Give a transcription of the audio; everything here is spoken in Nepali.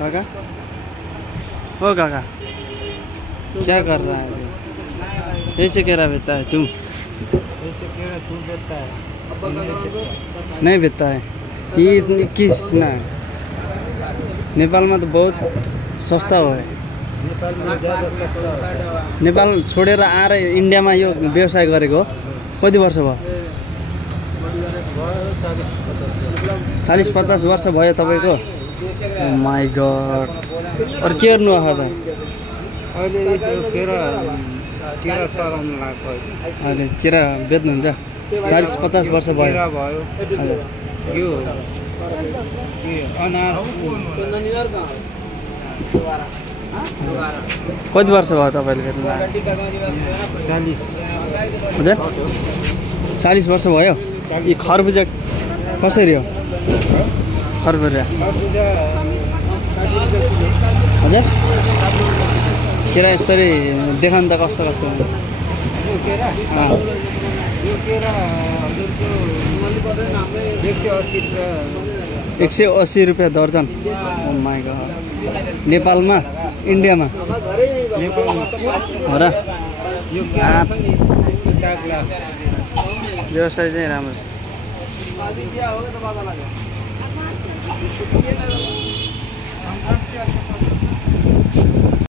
काका ओ काका क्या कर रहा है ऐसे केरा बेचता है तुम ऐसे केरा तू बेचता है नहीं बेचता है ये किस ना नेपाल में तो बहुत सस्ता हो है नेपाल में ज्यादा सस्ता हो नेपाल छोडेर आएर इन्डियामा यो व्यवसाय गरेको कति वर्ष भयो 40-50 वर्ष भयो तपाईको माय गॉड और के गर्नु आहा त अहिले केरा सराउन लाग्छ अहिले केरा बेच्नुहुन्छ 40-50 वर्ष भयो केरा भयो यो के अनार कति वर्ष भयो तपाईले बेच्नु 40 हजुर 40 वर्ष भयो यी खरबुजा कसरी हो खरबुजा हजुर केरा यसरी देखाउनु त कस्तो कस्तो यो केरा हजुरको 180 रुपियाँ दर्जन ओ माय गॉड नेपालमा इन्डियामा हो र यो व्यवसाय चाहिँ राम्रो छ